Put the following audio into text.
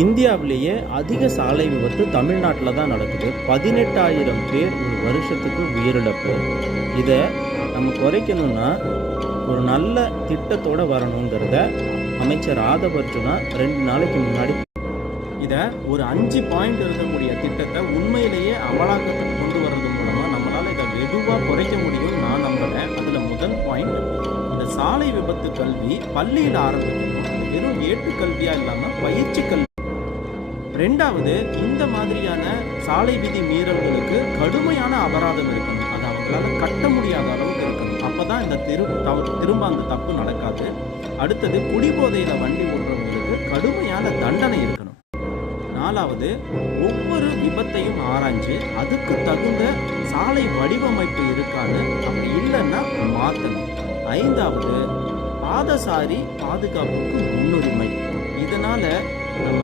இந்தியாவிலேயே அதிக சாலை விபத்து தமிழ்நாட்டில் தான் நடக்குது. 18,000 பேர் ஒரு வருஷத்துக்கு உயிரிழப்பு. இதை நம்ம குறைக்கணும்னா ஒரு நல்ல திட்டத்தோடு வரணுங்கிறத அமைச்சர் ஆதவ் அர்ஜுனா 2 நாளைக்கு முன்னாடி இதை ஒரு 5 பாயிண்ட் இருக்கக்கூடிய திட்டத்தை உண்மையிலேயே அமலாக்கத்துக்கு கொண்டு வர்றது மூலமாக நம்மளால் இதை வெகுவாக குறைக்க முடியும் நான் நம்புகிறேன். அதில் முதல் பாயிண்ட், இந்த சாலை விபத்து கல்வி பள்ளியில் ஆரம்பிக்கணும். வெறும் ஏட்டுக்கல்வியாக இல்லாமல் பயிற்சி கல்வி. ரெண்டாவது, இந்த மாதிரியான சாலை விதி மீறல்களுக்கு கடுமையான அபராதம் இருக்கணும். அது அவங்களால கட்ட முடியாத அளவுக்கு இருக்கணும். அப்போதான் இந்த திரும்ப அந்த தப்பு நடக்காது. அடுத்தது, குடிபோதையில் வண்டி ஓட்டுறவங்களுக்கு கடுமையான தண்டனை இருக்கணும். நாலாவது, ஒவ்வொரு விபத்தையும் ஆராய்ஞ்சு அதுக்கு தகுந்த சாலை வடிவமைப்பு இருக்கான்னு, அப்படி இல்லைன்னா மாற்றணும். ஐந்தாவது, பாதசாரி பாதுகாப்புக்கு முன்னுரிமை. இதனால நம்ம